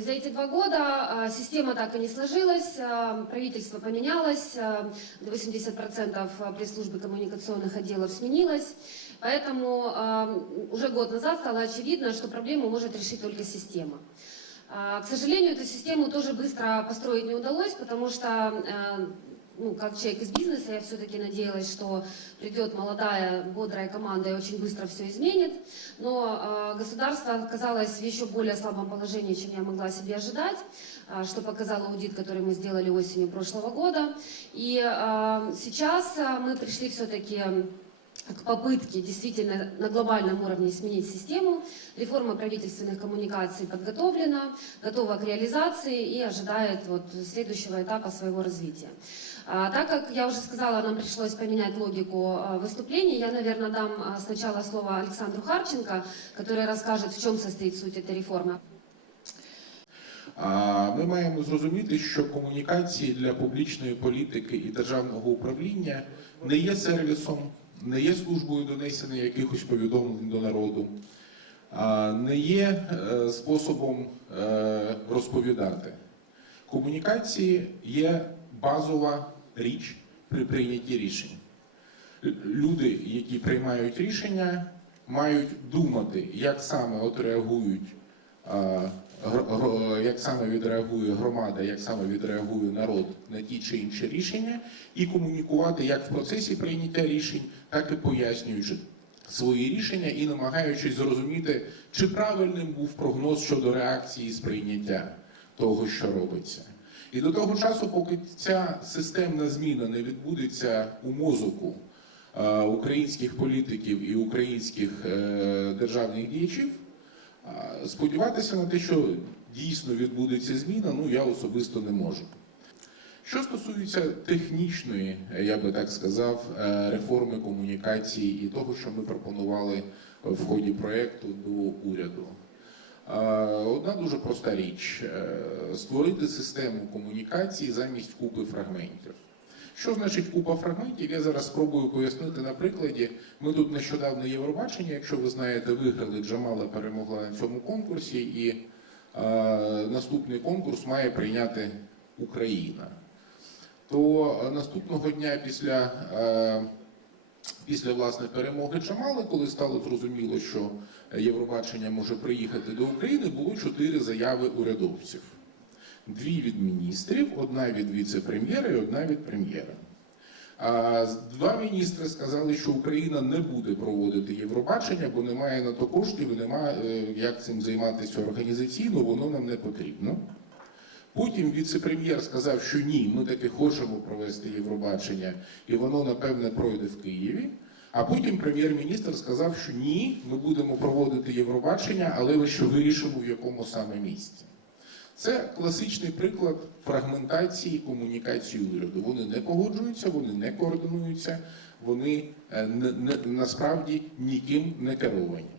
За эти два года а, система так и не сложилась, а, правительство поменялось, а, 80% пресс-службы коммуникационных отделов сменилось, поэтому а, уже год назад стало очевидно, что проблему может решить только система. А, К сожалению, эту систему тоже быстро построить не удалось, потому что, а, ну, как человек из бизнеса, я все-таки надеялась, что придет молодая, бодрая команда и очень быстро все изменит. Но а, государство оказалось в еще более слабом положении, чем я могла себе ожидать, а, что показал аудит, который мы сделали осенью прошлого года. И а, сейчас а, мы пришли все-таки к попытке действительно на глобальном уровне сменить систему. Реформа правительственных коммуникаций подготовлена, готова к реализации и ожидает вот следующего этапа своего развития. А, Так как я уже сказала, нам пришлось поменять логику а, выступлений, я, наверное, дам а, сначала слово Александру Харченко, который расскажет, в чем состоит суть этой реформы. А Ми маємо зрозуміти, що комунікації для публічної політики і державного управління не є сервісом, не є службою донесення якихось повідомлень до народу, не є е, способом е, розповідати. Комунікації є базова річ при прийнятті рішень. Люди, які приймають рішення, мають думати, як саме от як саме відреагує громада, як саме відреагує народ на ті чи інші рішення, і комунікувати як в процесі прийняття рішень, так і пояснюючи свої рішення і намагаючись зрозуміти, чи правильним був прогноз щодо реакції сприйняття того, що робиться. І до того часу, поки ця системна зміна не відбудеться у мозоку е, українських політиків і українських е, державних діячів, сподіватися на те, що дійсно відбудеться зміна, ну я особисто не можу. Що стосується технічної, я би так сказав, е, реформи комунікації і того, що ми пропонували в ході проєкту до уряду. Одна дуже проста річ е, створити систему комунікації замість купи фрагментів. Що значить купа фрагментів? Я зараз спробую пояснити на прикладі. Ми тут нещодавно Євробачення, якщо ви знаєте, виграли Джамала перемогла на цьому конкурсі, і е, наступний конкурс має прийняти Україна. То наступного дня після, е, після власне перемоги Джамали, коли стало зрозуміло, що Євробачення може приїхати до України, було чотири заяви урядовців: дві від міністрів, одна від віце-прем'єра і одна від прем'єра. А два міністри сказали, що Україна не буде проводити Євробачення, бо немає на то коштів, немає е, як цим займатися організаційно, воно нам не потрібно. Потім віце-прем'єр сказав, що ні, ми таки хочемо провести Євробачення, і воно напевне пройде в Києві. А потім прем'єр-міністр сказав, що ні, ми будемо проводити Євробачення, але лише вирішимо в якому саме місці. Це класичний приклад фрагментації комунікації уряду. Вони не погоджуються, вони не координуються, вони е, насправді ніким не керовані.